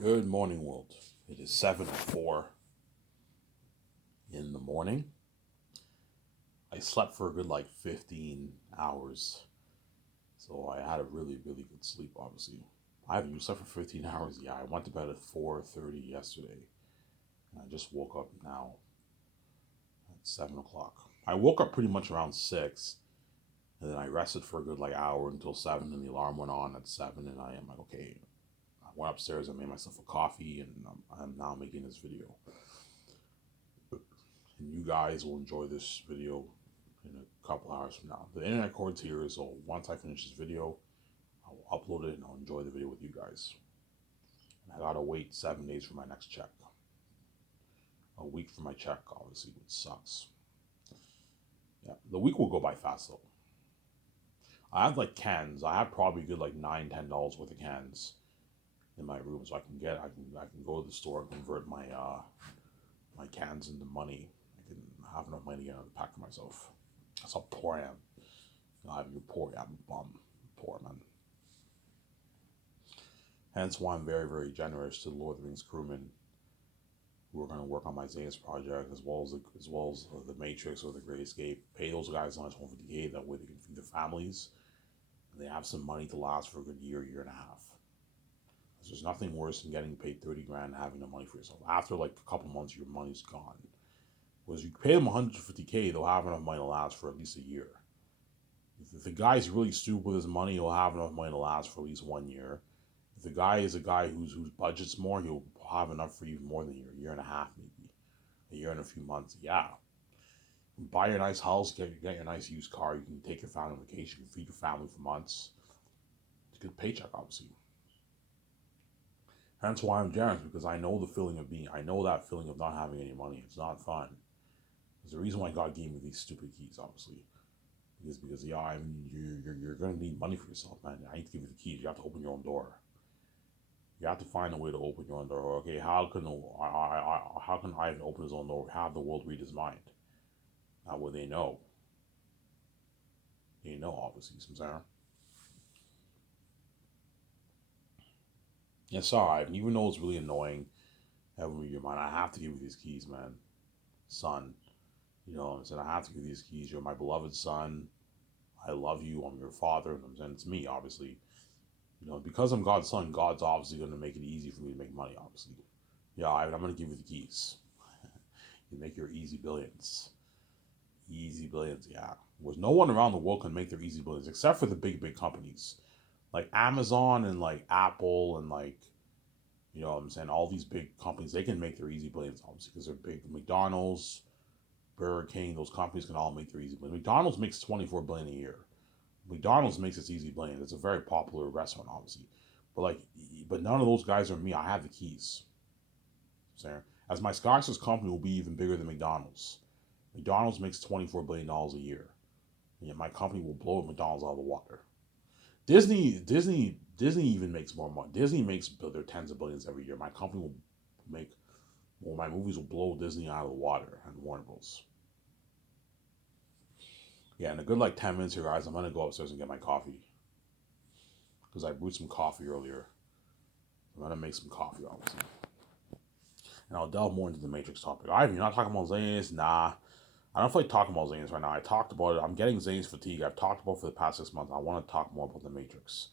Good morning, world. It is 7:04 in the morning. I slept for a good 15 hours, so I had a really, really good sleep, obviously. I haven't even slept for 15 hours. Yeah, I went to bed at 4:30 yesterday, and I just woke up now at 7 o'clock. I woke up pretty much around 6, and then I rested for a good hour until 7, and the alarm went on at 7, and I am like, okay. I went upstairs, I made myself a coffee, and I'm now making this video. And you guys will enjoy this video in a couple hours from now. The internet cord's here, so once I finish this video, I'll upload it and I'll enjoy the video with you guys. And I gotta wait 7 days for my next check. A week for my check, obviously, which sucks. Yeah, the week will go by fast though. I have cans. I have probably good $9-10 worth of cans in my room, so I can go to the store and convert my cans into money. I can have enough money to get a pack for myself. That's how poor I am. You're poor. Yeah, I'm a bum. Poor man. Hence why I'm very, very generous to the Lord of the Rings crewmen who are going to work on my Zayas project as well as the Matrix or the Great Escape. Pay those guys a nice 150K, that way they can feed their families and they have some money to last for a good year and a half. There's nothing worse than getting paid 30 grand and having no money for yourself. After a couple months, your money's gone. Whereas you pay them 150K, they'll have enough money to last for at least a year. If the guy's really stupid with his money, he'll have enough money to last for at least 1 year. If the guy is a guy whose budget's more, he'll have enough for even more than a year and a half, maybe a year and a few months. Yeah, buy your nice house, get your nice used car. You can take your family on vacation, you can feed your family for months. It's a good paycheck, obviously. That's why I'm generous, because I know the feeling of being. I know that feeling of not having any money. It's not fun. There's a reason why God gave me these stupid keys, obviously. Because yeah, I mean, you're gonna need money for yourself, man. I need to give you the keys. You have to open your own door. You have to find a way to open your own door. Okay, how can Ivan open his own door? Have the world read his mind? That way they know. They know, obviously, some Sarah. Yes, sorry. Even though it's really annoying having read your mind, I have to give you these keys, man. Son, you know what I'm saying? I have to give you these keys. You're my beloved son. I love you. I'm your father. And I'm saying it's me, obviously. Because I'm God's son, God's obviously going to make it easy for me to make money, obviously. Yeah, I'm going to give you the keys. You make your easy billions. Easy billions, yeah. Whereas no one around the world can make their easy billions except for the big, big companies like Amazon and Apple and you know what I'm saying, all these big companies, they can make their easy billions, obviously, because they're big. McDonald's, Burger King, those companies can all make their easy billions. McDonald's makes 24 billion a year. McDonald's makes its easy billions. It's a very popular restaurant, obviously. But but none of those guys are me. I have the keys. Sarah. As my Scotch's company will be even bigger than McDonald's. McDonald's makes $24 billion a year. And yet my company will blow McDonald's out of the water. Disney even makes more money. Disney makes their tens of billions every year. My company will make, well, my movies will blow Disney out of the water and Warner Bros. Yeah, in a good 10 minutes here, guys, I'm gonna go upstairs and get my coffee because I brewed some coffee earlier. I'm gonna make some coffee, obviously, and I'll delve more into the Matrix topic. You're not talking about Zanis? Nah, I don't feel like talking about Zanis right now. I talked about it. I'm getting Zanis fatigue. I've talked about it for the past 6 months. I want to talk more about the Matrix,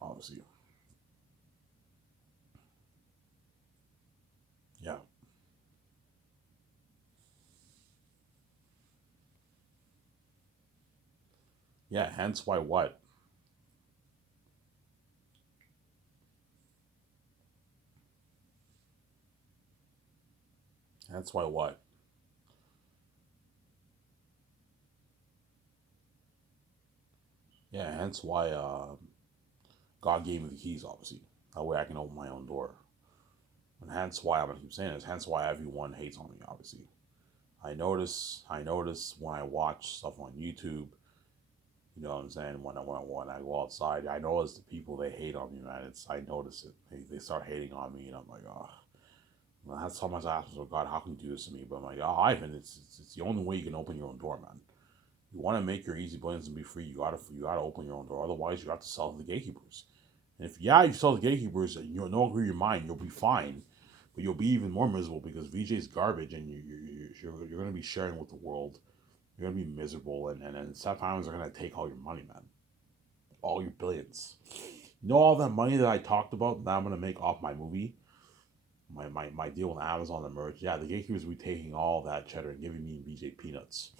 obviously. Yeah, yeah. Hence why what? Hence why what? Yeah, hence why God gave me the keys, obviously. That way I can open my own door. And hence why I'm gonna keep saying this. Hence why everyone hates on me, obviously. I notice when I watch stuff on YouTube, you know what I'm saying, when I go outside, I notice the people they hate on me, man. I notice it. They start hating on me and I'm like, oh, well, that's how much I ask myself, God, how can you do this to me? But I'm like, oh, Ivan, it's the only way you can open your own door, man. You want to make your easy billions and be free, you gotta open your own door. Otherwise, you have to sell to the gatekeepers. And if you sell the gatekeepers and you're no longer your mind, you'll be fine, but you'll be even more miserable because VJ's garbage, and you're going to be sharing with the world. You're going to be miserable, and Seth Islands are going to take all your money, man, all your billions. You know all that money that I talked about that I'm going to make off my movie, my deal with Amazon and merch. Yeah, the gatekeepers will be taking all that cheddar and giving me VJ peanuts.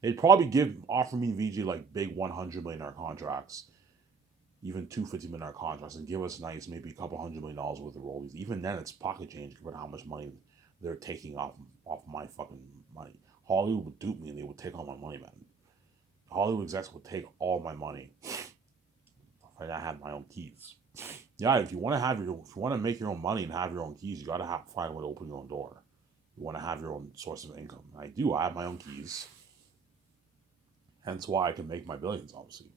They'd probably offer me VJ like big $100 million contracts, even $250 million contracts, and give us nice maybe a couple $100 million worth of royalties. Even then, it's pocket change compared to how much money they're taking off my fucking money. Hollywood would dupe me and they would take all my money, man. Hollywood execs would take all my money if I had my own keys. Yeah, if you want to make your own money and have your own keys, you gotta find a way to open your own door. You want to have your own source of income. And I do. I have my own keys. Hence why I can make my billions, obviously,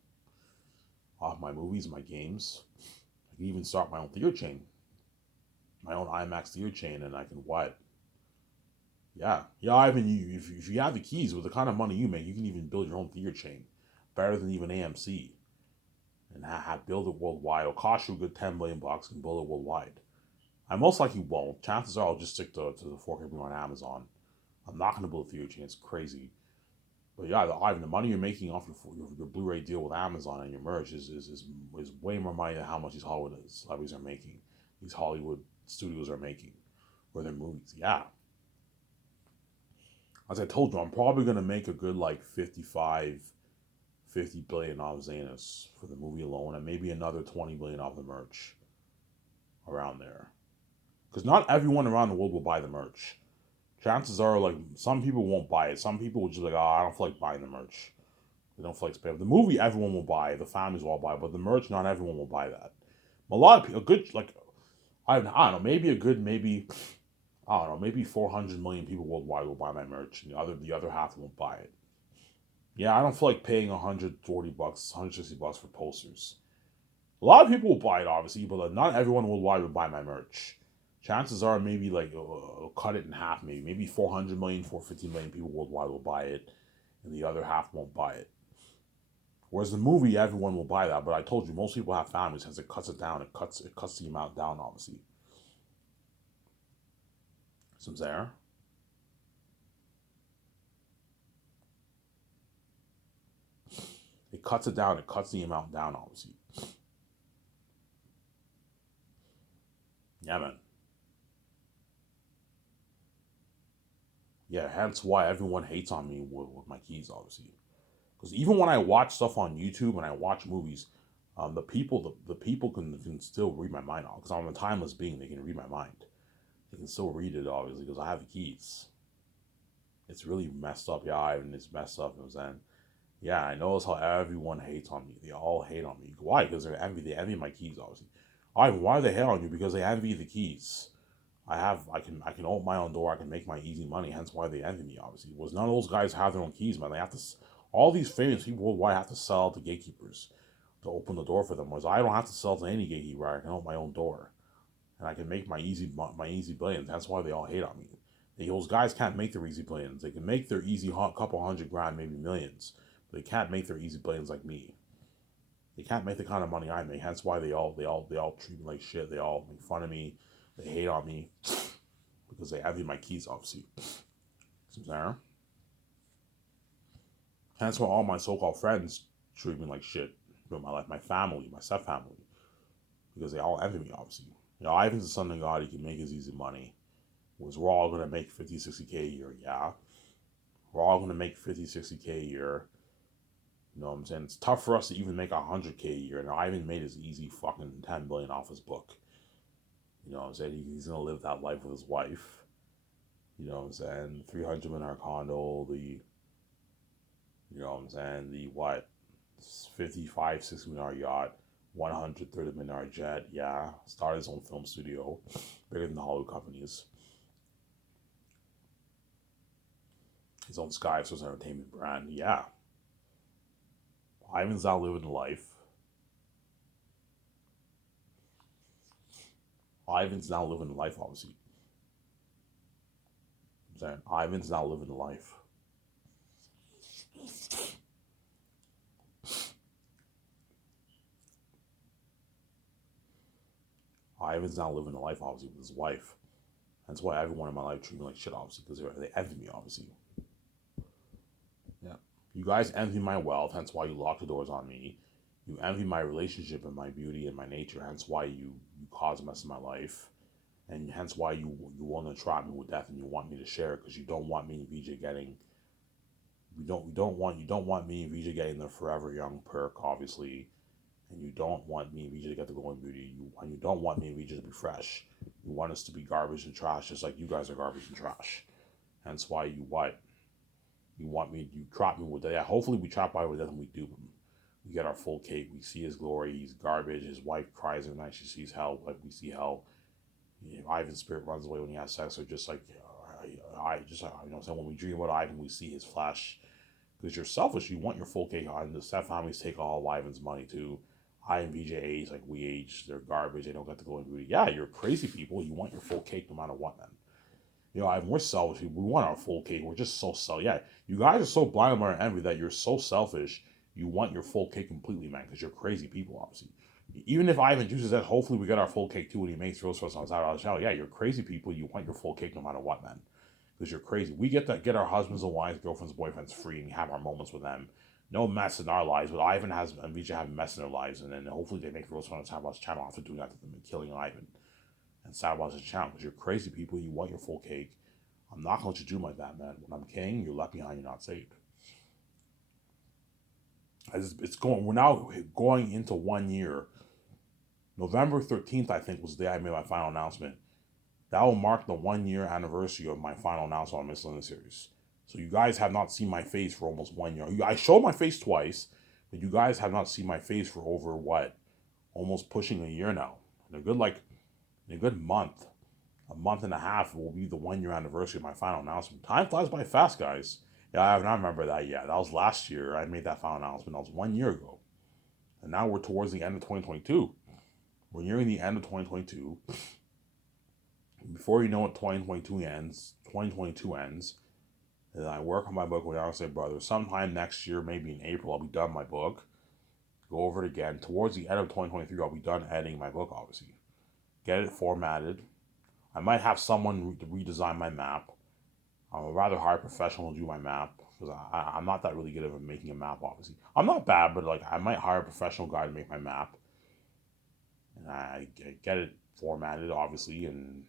off my movies, my games. I can even start my own theater chain, my own IMAX theater chain, and I can what? Yeah, Ivan. If you have the keys with the kind of money you make, you can even build your own theater chain, better than even AMC, and build it worldwide. It'll cost you a good $10 million and build it worldwide. I most likely won't. Chances are I'll just stick to the 4K on Amazon. I'm not going to build a theater chain. It's crazy. But yeah, Ivan, the money you're making off your Blu-ray deal with Amazon and your merch is way more money than how much these Hollywood celebrities are making. These Hollywood studios are making for their movies. Yeah. As I told you, I'm probably going to make a good like 50 billion off Zanus for the movie alone, and maybe another 20 billion off the merch around there. Because not everyone around the world will buy the merch. Chances are, like, some people won't buy it. Some people will just be like, I don't feel like buying the merch. They don't feel like spending. The movie, everyone will buy. The families will all buy. But the merch, not everyone will buy that. A lot of people, I don't know, maybe 400 million people worldwide will buy my merch. And the other half won't buy it. Yeah, I don't feel like paying $140, $160 for posters. A lot of people will buy it, obviously, but not everyone worldwide will buy my merch. Chances are maybe like cut it in half, maybe 400 million, 450 million people worldwide will buy it, and the other half won't buy it. Whereas the movie, everyone will buy that. But I told you, most people have families, hence it cuts it down. It cuts the amount down, obviously. Some there. It cuts it down. It cuts the amount down, obviously. Yeah, man. Yeah, hence why everyone hates on me with my keys, obviously. Because even when I watch stuff on YouTube and I watch movies, the people can still read my mind off. Because I'm a timeless being, they can read my mind. They can still read it, obviously, because I have the keys. It's really messed up, yeah, and it's messed up. And then, yeah, I notice how everyone hates on me. They all hate on me. Why? Because they envy my keys, obviously. Why do they hate on you? Because they envy the keys. I can open my own door. I can make my easy money. Hence why they envy me. Obviously, was none of those guys have their own keys, man. They have to. All these famous people worldwide have to sell to gatekeepers to open the door for them. Whereas I don't have to sell to any gatekeeper. I can open my own door, and I can make my easy billions. That's why they all hate on me. Those guys can't make their easy billions. They can make their easy couple hundred grand, maybe millions, but they can't make their easy billions like me. They can't make the kind of money I make. Hence why they all treat me like shit. They all make fun of me. They hate on me because they envy my keys, obviously. There. Hence why all my so-called friends treat me like shit. My life, my family, my step family, because they all envy me, obviously. Ivan's the son of God. He can make his easy money. Whereas we're all gonna make 50, 60K a year. Yeah, we're all gonna make 50, 60K a year. You know what I'm saying? It's tough for us to even make 100K a year. Now Ivan made his easy fucking 10 billion off his book. You know what I'm saying? He's gonna live that life with his wife. You know what I'm saying? 300 million condo, you know what I'm saying? The what? 55, 60 million yacht, 130 million jet. Yeah, started his own film studio, bigger than the Hollywood companies. His own Sky Source Entertainment brand. Yeah, Ivan's now living the life. Ivan's now living the life, obviously. I'm saying Ivan's now living the life. Ivan's now living the life, obviously, with his wife. That's why everyone in my life treat me like shit, obviously, because they envy me, obviously. Yeah. You guys envy my wealth, hence why you lock the doors on me. You envy my relationship and my beauty and my nature, hence why you cause a mess in my life. And hence why you want to trap me with death and you want me to share it because you don't want me and VJ getting you don't want me and VJ getting the forever young perk, obviously, and you don't want me and VJ to get the glowing beauty. You don't want me and VJ to be fresh. You want us to be garbage and trash, just like you guys are garbage and trash. Hence why you what? You want me? You trap me with that. Yeah, hopefully we trap by with that and we do. We get our full cake. We see his glory. He's garbage. His wife cries every night. She sees hell. Like we see hell. Ivan's spirit runs away when he has sex. So just like so when we dream about Ivan, we see his flesh. Because you're selfish. You want your full cake. And the Seth families take all Ivan's money too. I and VJ age like we age. They're garbage. They don't get to go into beauty. Yeah, you're crazy people. You want your full cake no matter what, man. Ivan, we're selfish. We want our full cake. We're just so selfish. Yeah, you guys are so blind about our envy that you're so selfish. You want your full cake completely, man, because you're crazy people, obviously. Even if Ivan chooses that, hopefully we get our full cake too when he makes roast for us on Saturday Show. Yeah, you're crazy people. You want your full cake no matter what, man, because you're crazy. We get to get our husbands and wives, girlfriends, boyfriends free and have our moments with them. No mess in our lives, but Ivan has and VJ have mess in their lives, and then hopefully they make roast for us on Saturday's channel after doing that to them and killing Ivan and Saturday's channel because you're crazy people. You want your full cake. I'm not going to let you do like that, man. When I'm king, you're left behind. You're not saved. It's going. We're now going into 1 year. November 13th, I think, was the day I made my final announcement. That will mark the 1 year anniversary of my final announcement on Miss Linda series. So you guys have not seen my face for almost 1 year. I showed my face twice, but you guys have not seen my face for over what? Almost pushing a year now. In a good month. A month and a half will be the 1 year anniversary of my final announcement. Time flies by fast, guys. Yeah, I don't remember that yet. That was last year. I made that final announcement. That was 1 year ago. And now we're towards the end of 2022. We're nearing the end of 2022. Before you know it, 2022 ends. And I work on my book with Honestly Brothers. Sometime next year, maybe in April, I'll be done my book. Go over it again. Towards the end of 2023, I'll be done editing my book, obviously. Get it formatted. I might have someone redesign my map. I'm a rather hard professional to do my map because I'm not that really good at making a map, obviously. I'm not bad, but I might hire a professional guy to make my map. And I get it formatted, obviously, and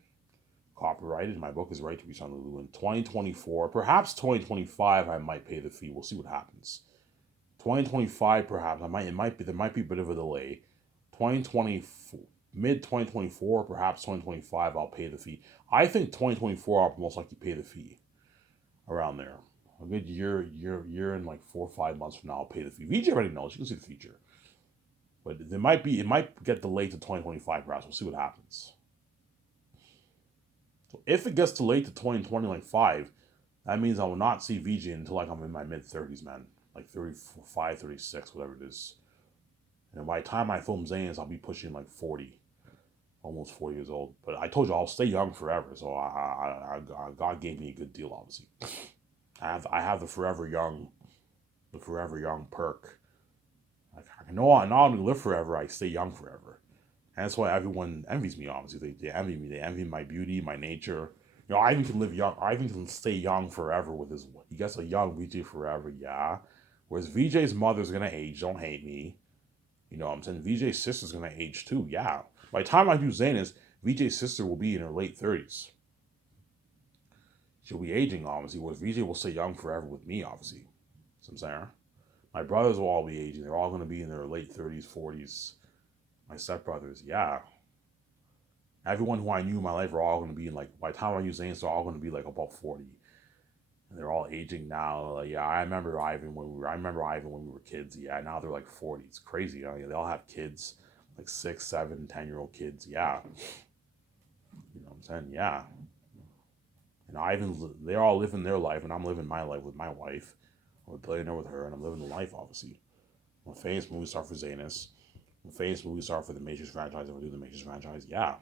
copyrighted. My book is ready to be on Lulu in 2024. Perhaps 2025, I might pay the fee. We'll see what happens. 2025, perhaps. There might be a bit of a delay. 2024. Mid 2024, perhaps 2025, I'll pay the fee. I think 2024, I'll most likely pay the fee. Around there. A good year and like 4 or 5 months from now, I'll pay the fee. VJ already knows. You can see the future. But it might get delayed to 2025, perhaps. We'll see what happens. So if it gets delayed to 2025, that means I will not see VJ until I'm in my mid-30s, man. Like 35, 36, whatever it is. And by the time I film Zane's, I'll be pushing 40. Almost 40 years old. But I told you I'll stay young forever. So God gave me a good deal, obviously. I have the forever young perk. I know I not only live forever, I stay young forever. And that's why everyone envies me, obviously. They envy me. They envy my beauty, my nature. Ivan can live young. Ivan can stay young forever with his... He gets a young VJ forever, yeah. Whereas VJ's mother's going to age. Don't hate me. I'm saying? VJ's sister's going to age too, yeah. By the time I do Zanis, VJ's sister will be in her late 30s. She'll be aging, obviously, whereas VJ will stay young forever with me, obviously. See what I'm saying? My brothers will all be aging. They're all going to be in their late 30s, 40s. My stepbrothers, yeah. Everyone who I knew in my life are all going to be in, by the time I use Zanis, they're all going to be, about 40. And they're all aging now. Yeah, I remember Ivan when we were kids. Yeah, now they're 40. It's crazy. They all have kids. 6, 7, 10-year-old kids, yeah. You know what I'm saying? Yeah. And they're all living their life, and I'm living my life with my wife. I'm a billionaire with her, and I'm living the life, obviously. I'm a famous movie star for Zanis. I'm a famous movie star for the Matrix franchise. If I do the Matrix franchise, yeah.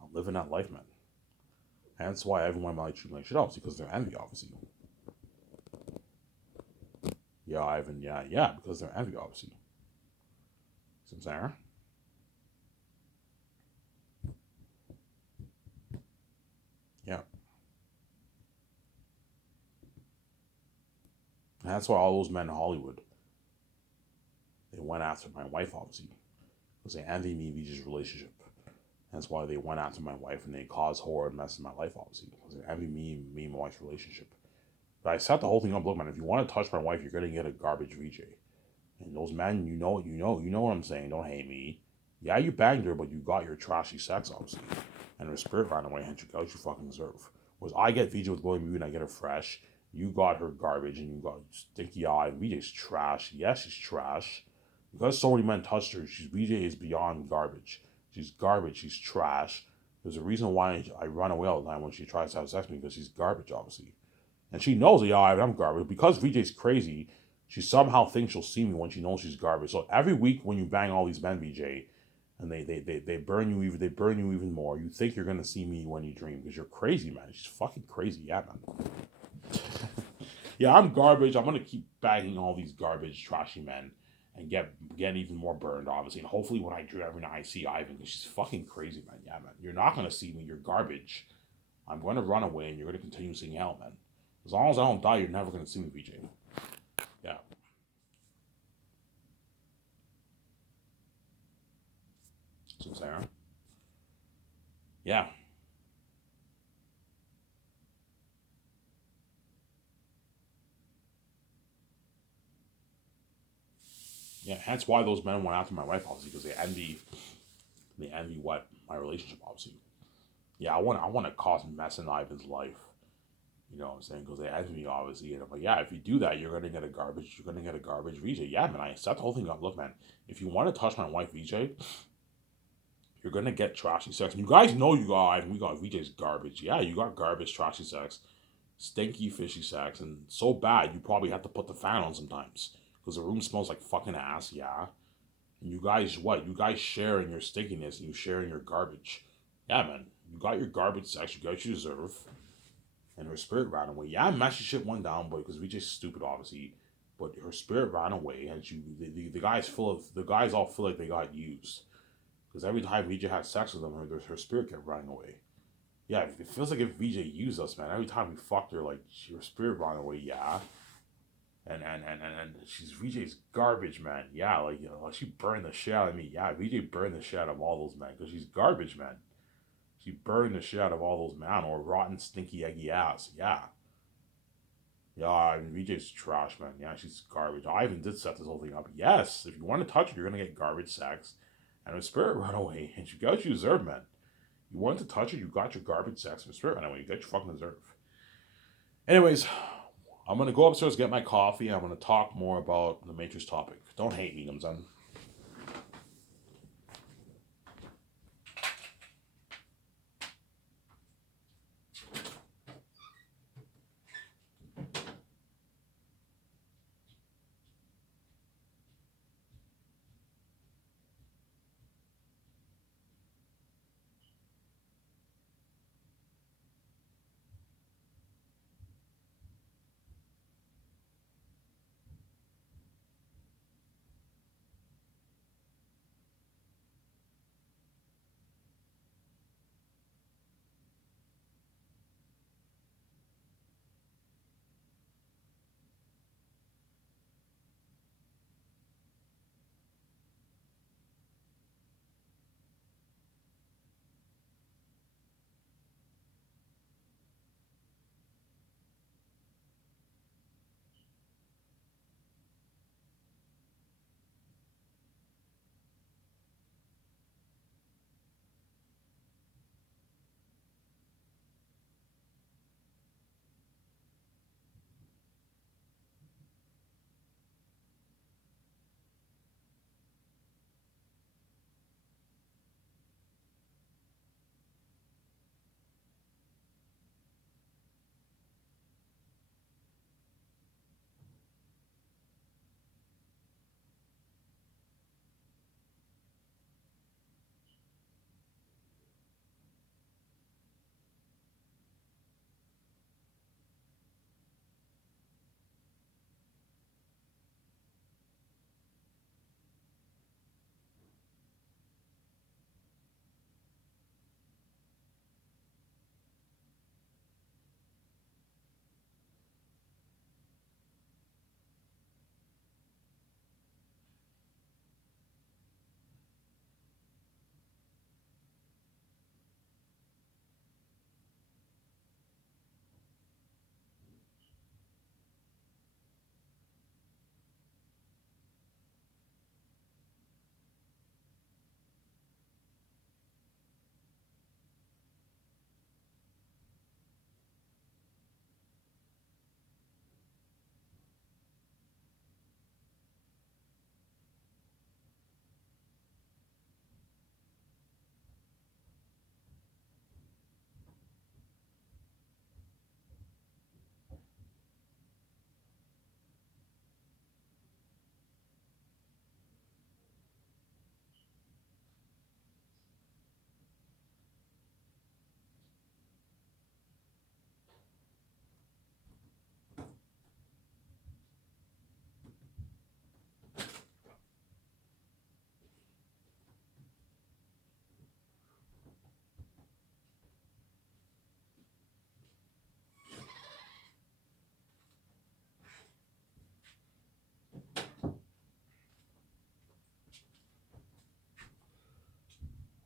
I'm living that life, man. And that's why everyone might treat me like shit, obviously, because they're envy, obviously. Yeah, Ivan, yeah, because they're envy, obviously. See what I'm saying? And that's why all those men in Hollywood, they went after my wife, obviously, because they envy me and VJ's relationship. That's why they went after my wife and they caused horror and mess in my life, obviously, because they envy me and my wife's relationship. But I set the whole thing up. Look, man, if you want to touch my wife, you're gonna get a garbage VJ. And those men, you know what I'm saying. Don't hate me. Yeah, you banged her, but you got your trashy sex, obviously. And her spirit ran away, and she got what you fucking deserve. Whereas I get VJ with glowing mood and I get her fresh. You got her garbage and you got stinky eye. VJ's trash. Yes, she's trash. Because so many men touched her, VJ is beyond garbage. She's garbage. She's trash. There's a reason why I run away all the time when she tries to have sex with me, because she's garbage, obviously. And she knows that, yeah, I'm garbage. Because VJ's crazy, she somehow thinks she'll see me when she knows she's garbage. So every week when you bang all these men, VJ, and they burn you even more, you think you're gonna see me when you dream, because you're crazy, man. She's fucking crazy, yeah, man. Yeah, I'm garbage. I'm gonna keep banging all these garbage, trashy men, and get even more burned, obviously. And hopefully, when I dream every night, I see Ivan, because she's fucking crazy, man. Yeah, man. You're not gonna see me. You're garbage. I'm going to run away, and you're gonna continue seeing hell, man. As long as I don't die, you're never gonna see me, VJ. Yeah. So Sarah. Yeah. Yeah. Hence why those men went after my wife, obviously, because they envy what my relationship, obviously. Yeah, I want to cause mess in Ivan's life. You know what I'm saying? Because they envy me, obviously. And I'm like, yeah, if you do that, you're gonna get a garbage VJ. Yeah, man, I set the whole thing up. Look, man, if you want to touch my wife, VJ, you're gonna get trashy sex. And you guys know you got Ivan. We got VJ's garbage. Yeah, you got garbage, trashy sex, stinky, fishy sex, and so bad you probably have to put the fan on sometimes because the room smells like fucking ass. Yeah, and you guys, what? You guys share in your stinkiness and you share in your garbage. Yeah, man, you got your garbage sex. You got what you deserve. And her spirit ran away. Yeah, I mashed shit one down, but because we just stupid, obviously. But her spirit ran away, and the guys all feel like they got used because every time VJ had sex with them, her spirit kept running away. Yeah, it feels like if VJ used us, man. Every time we fucked her, like her spirit ran away. Yeah, and she's VJ's garbage, man. Yeah, like, like she burned the shit out of me. Yeah, VJ burned the shit out of all those men because she's garbage, man. She burned the shit out of all those men, or rotten, stinky, eggy ass. Yeah. Yeah, I mean, VJ's trash, man. Yeah, she's garbage. I even did set this whole thing up. Yes, if you want to touch her, you're going to get garbage sex. And her spirit run away. And you got what you deserve, man. You want to touch her, you got your garbage sex. And her spirit ran away. You got your fucking deserve. Anyways, I'm going to go upstairs, get my coffee. I'm going to talk more about the Matrix topic. Don't hate me, Namzan.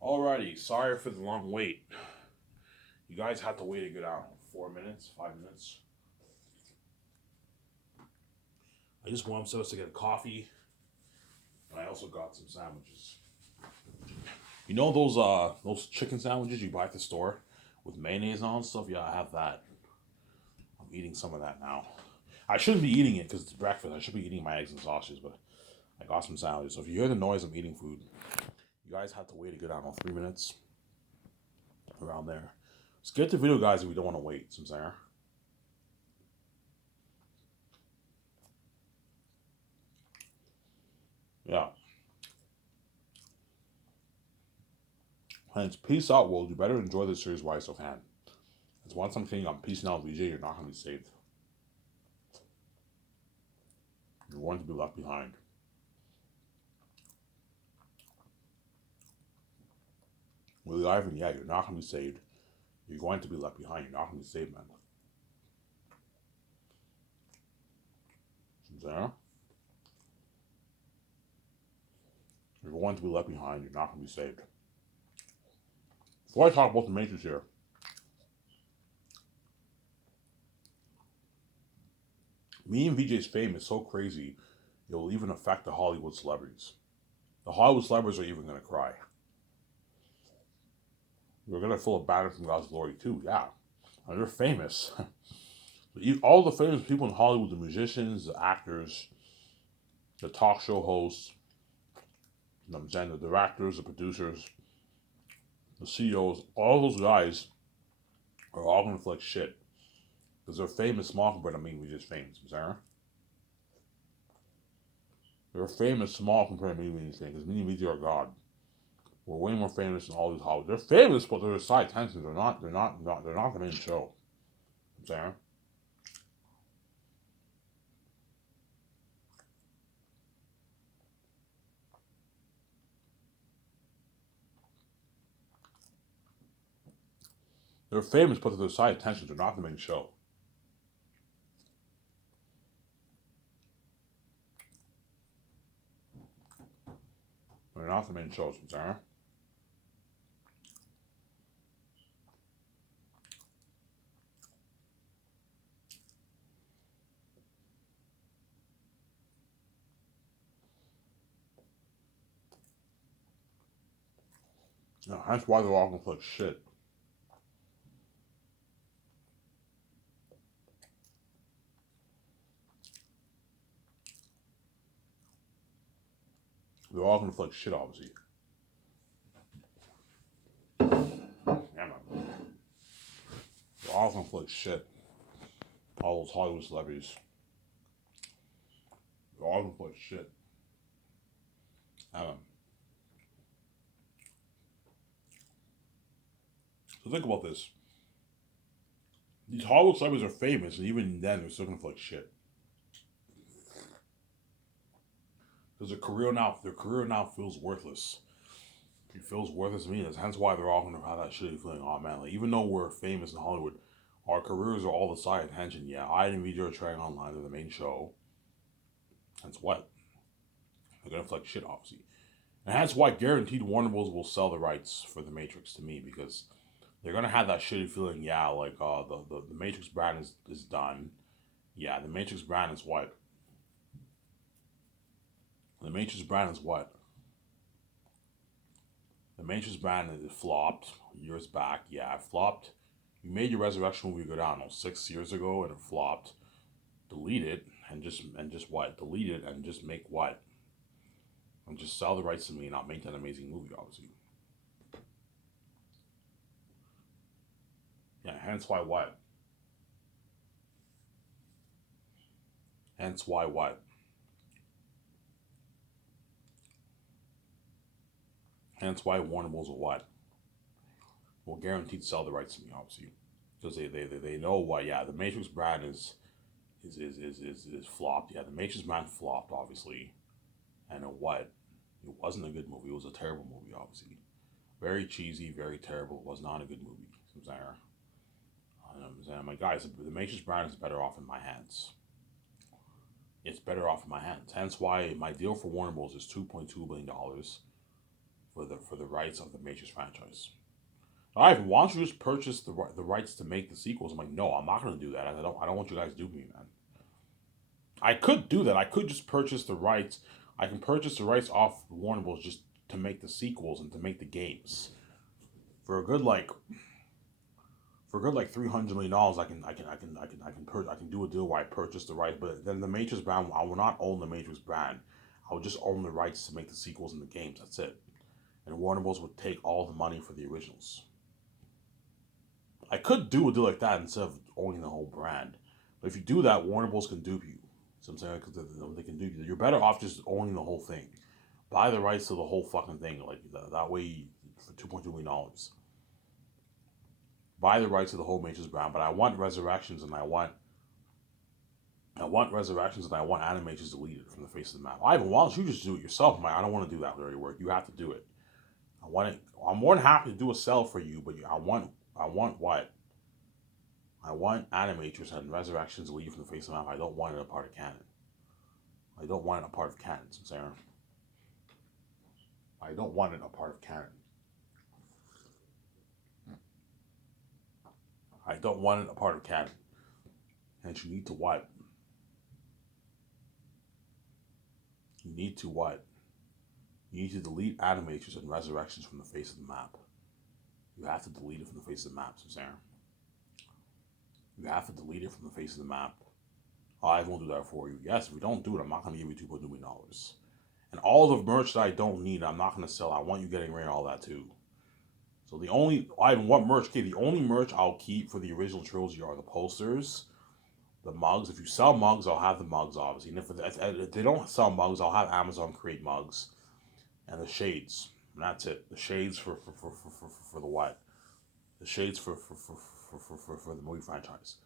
Alrighty, sorry for the long wait. You guys had to wait a good, I don't know, 4 minutes, 5 minutes. I just want us to get a coffee, and I also got some sandwiches. You know those chicken sandwiches you buy at the store with mayonnaise on and stuff? Yeah, I have that. I'm eating some of that now. I shouldn't be eating it because it's breakfast. I should be eating my eggs and sausages, but I got some sandwiches. So if you hear the noise, I'm eating food. You guys have to wait a good, I don't know, 3 minutes around there. Let's get the video, guys, if we don't want to wait. Some saying. Yeah. Hence, peace out, world. You better enjoy this series while I still can. It's once I'm saying I'm peacing out, VJ, you're not going to be saved. You're going to be left behind. With Ivan, yeah, you're not going to be saved. You're going to be left behind. You're not going to be saved, man. There. You're going to be left behind. You're not going to be saved. Before I talk about the Matrix here, me and VJ's fame is so crazy, it will even affect the Hollywood celebrities. The Hollywood celebrities are even going to cry. They're going to feel abandoned from God's glory too, yeah. And they're famous. All the famous people in Hollywood, the musicians, the actors, the talk show hosts, you know what I'm saying, the directors, the producers, the CEOs, all those guys are all going to feel like shit. Because they're famous small compared to me, we just famous, Sarah. They're famous small compared to me, we just famous. Because me and VJ are God. We're way more famous than all these Hollywood. They're famous, but they're side tensions. They're not the main show. Sarah. They're famous, but they're side tensions. They're not the main show. They're not the main shows, Sarah. You know, that's why they're all going to feel like shit. They're all going to feel like shit, obviously. Yeah, man. They're all going to feel like shit. All those Hollywood celebrities. They're all going to feel like shit. Yeah, man. So think about this. These Hollywood celebrities are famous, and even then, they're still going to feel like shit. Because their career now feels worthless. It feels worthless to me. That's hence why they're all going to have that shitty feeling. Oh man, like, even though we're famous in Hollywood, our careers are all the side attention. Yeah, I and VJ are trying online. They're the main show. That's what they're gonna feel like shit, obviously, and that's why guaranteed Warner Bros. Will sell the rights for the Matrix to me because they're gonna have that shitty feeling. Yeah, like the Matrix brand is done. Yeah, the Matrix brand is what. The Matrix brand is what? The Matrix brand is flopped years back. Yeah, it flopped. You made your Resurrection movie go down 6 years ago and it flopped. Delete it and just what? Delete it and just make what? And just sell the rights to me and I'll make that amazing movie, obviously. Yeah, hence why what? Hence why what? Hence why Warner Bros. Will what? Will guaranteed sell the rights to me, obviously. Because they know what, yeah, the Matrix brand is flopped. Yeah, the Matrix brand flopped, obviously. And what? It wasn't a good movie. It was a terrible movie, obviously. Very cheesy, very terrible. It was not a good movie. I'm saying, my guys, the Matrix brand is better off in my hands. It's better off in my hands. Hence why my deal for Warner Bros. Is $2.2 billion for the rights of the Matrix franchise. Ivan, why don't you just purchase the rights to make the sequels? I'm like, no, I'm not gonna do that. I don't want you guys to do me, man. I could do that. I could just purchase the rights. I can purchase the rights off Warner Bros. Just to make the sequels and to make the games for a good $300 million. I can do a deal where I purchase the rights, but then the Matrix brand, I will not own the Matrix brand. I would just own the rights to make the sequels and the games. That's it. And Warner Bros. Would take all the money for the originals. I could do a deal like that instead of owning the whole brand. But if you do that, Warner Bros. Can dupe you. So I'm saying, because they can do you. You're better off just owning the whole thing. Buy the rights to the whole fucking thing. Like that way, for $2.2 million. Buy the rights to the whole Matrix brand. But I want Resurrections, and I want Animatrix deleted from the face of the map. Ivan, why don't you just do it yourself? I don't want to do that dirty work. You have to do it. I want it. I'm more than happy to do a sell for you, but I want what? I want Animatrix and Resurrections deleted from the face of the map. I don't want it a part of canon. I don't want it a part of canon, Sarah. I don't want it a part of canon. I don't want it a part of canon. And you need to what? You need to what? You need to delete Animatrix and Resurrections from the face of the map. You have to delete it from the face of the map, Sarah. You have to delete it from the face of the map. I won't do that for you. Yes, if we don't do it, I'm not going to give you $2.2 million. And all the merch that I don't need, I'm not going to sell. I want you getting rid of all that too. So the only merch I'll keep for the original trilogy are the posters, the mugs. If you sell mugs, I'll have the mugs, obviously. And if they don't sell mugs, I'll have Amazon create mugs. And the shades. And that's it. The shades for the what? The shades for the movie franchise.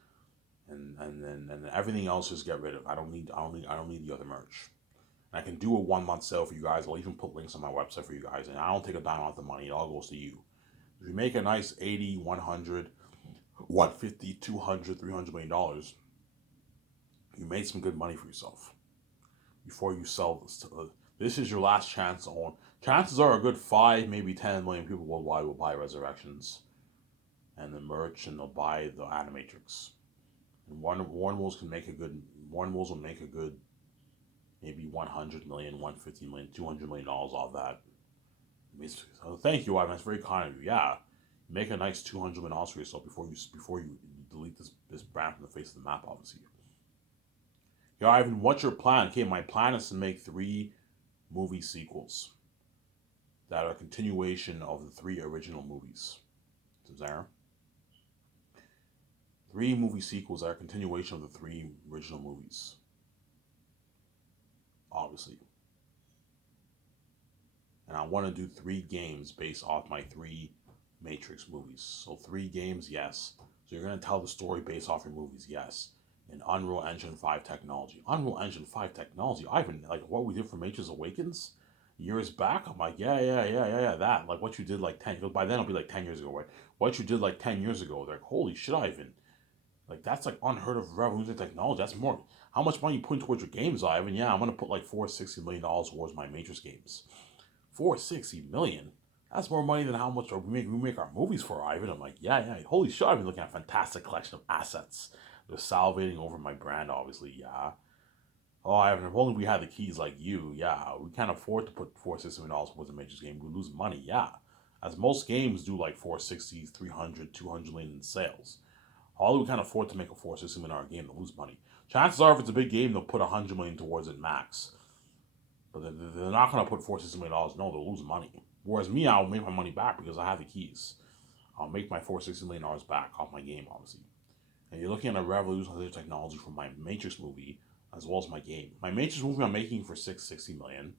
And then everything else just get rid of. I don't need the other merch. And I can do a 1 month sale for you guys. I'll even put links on my website for you guys. And I don't take a dime off the money. It all goes to you. If you make a nice 80, 100, 150, 200, $300 million, you made some good money for yourself before you sell this. This is your last chance to own. Chances are a good 5, maybe 10 million people worldwide will buy Resurrections and the merch, and they'll buy the Animatrix. And Warner Bros. Will make a good maybe 100 million, 150 million, $200 million off that. So thank you, Ivan. That's very kind of you. Yeah, make a nice $200 million for yourself before you delete this brand from the face of the map, obviously. Yeah, Ivan, what's your plan? Okay, my plan is to make 3 movie sequels that are a continuation of the 3 original movies. Zara? 3 movie sequels that are a continuation of the 3 original movies. Obviously. And I want to do 3 games based off my 3 Matrix movies. So 3 games, yes. So you're going to tell the story based off your movies, yes. In Unreal Engine 5 technology. Unreal Engine 5 technology? Ivan, like what we did for Matrix Awakens years back? I'm like, yeah, that. Like what you did like 10, by then it'll be like 10 years ago, right? What you did like 10 years ago. They're like, holy shit, Ivan. Like that's like unheard of revolutionary technology. That's more, how much money you putting towards your games, Ivan? Yeah, I'm going to put like $460 million towards my Matrix games. $460 million? That's more money than how much we make our movies for, Ivan. I'm like, yeah. Holy shit, I've been looking at a fantastic collection of assets. They're salivating over my brand, obviously, yeah. Oh, Ivan, if only we had the keys like you, yeah. We can't afford to put $460 million towards a Matrix game. We lose money, yeah. As most games do like 460, 300, 200 million in sales. All we can't afford to make a $460 million game to lose money. Chances are, if it's a big game, they'll put $100 million towards it max. But they're not going to put $460 million. No, they'll lose money. Whereas me, I'll make my money back because I have the keys. I'll make my $460 million back off my game, obviously. And you're looking at a revolutionary technology from my Matrix movie as well as my game. My Matrix movie I'm making for $660 million.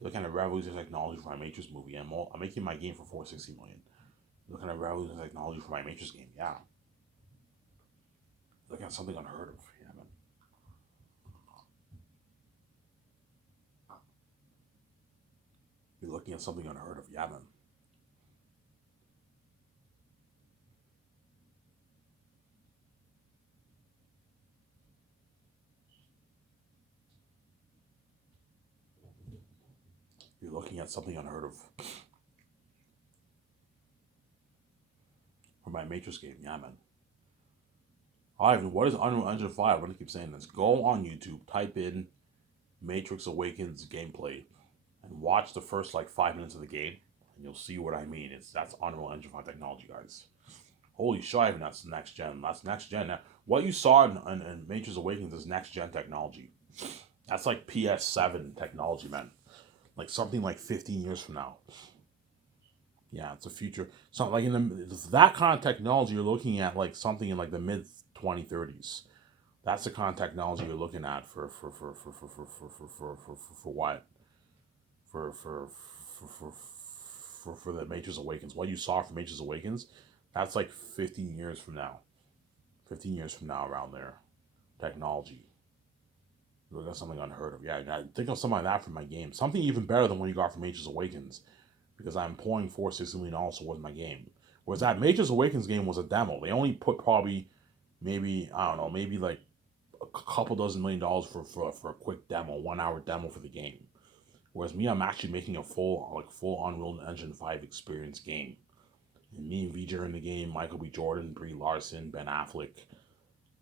You're looking at a revolutionary technology for my Matrix movie. I'm making my game for $460 million. You're looking at a revolutionary technology for my Matrix game. Yeah. Looking at something unheard of. Yeah, man. You're looking at something unheard of. Yeah, man. You're looking looking at something unheard of. For my Matrix game, yeah, man. Ivan, what is Unreal Engine 5? I'm going to keep saying this. Go on YouTube, type in Matrix Awakens gameplay, and watch the first like 5 minutes of the game, and you'll see what I mean. That's Unreal Engine 5 technology, guys. Holy shit, Ivan, that's next gen. That's next gen. Now, what you saw in Matrix Awakens is next gen technology. That's like PS7 technology, man. Like something like 15 years from now. Yeah, it's a future. Something like that kind of technology you're looking at, like something in like the mid 2030s. That's the kind of technology you're looking at for what? For the Matrix Awakens. What you saw from Matrix Awakens, that's like 15 years from now. 15 years from now, around there. Technology. Look at something unheard of. Yeah, think of something like that for my game. Something even better than what you got from Matrix Awakens. Because I'm pouring $460 million also was my game. Whereas that Matrix Awakens game was a demo. They only put probably, maybe, I don't know, maybe like a couple dozen $1 million for a quick demo, 1 hour demo for the game. Whereas me, I'm actually making a full Unreal Engine 5 experience game. And me and VJ are in the game, Michael B. Jordan, Brie Larson, Ben Affleck,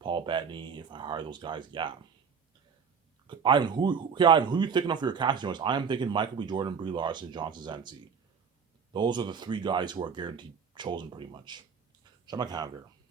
Paul Bettany. If I hire those guys, yeah. Ivan, who are you thinking of for your casting choice? I am thinking Michael B. Jordan, Brie Larson, John Krasinski. Those are the 3 guys who are guaranteed chosen pretty much. Check my calendar.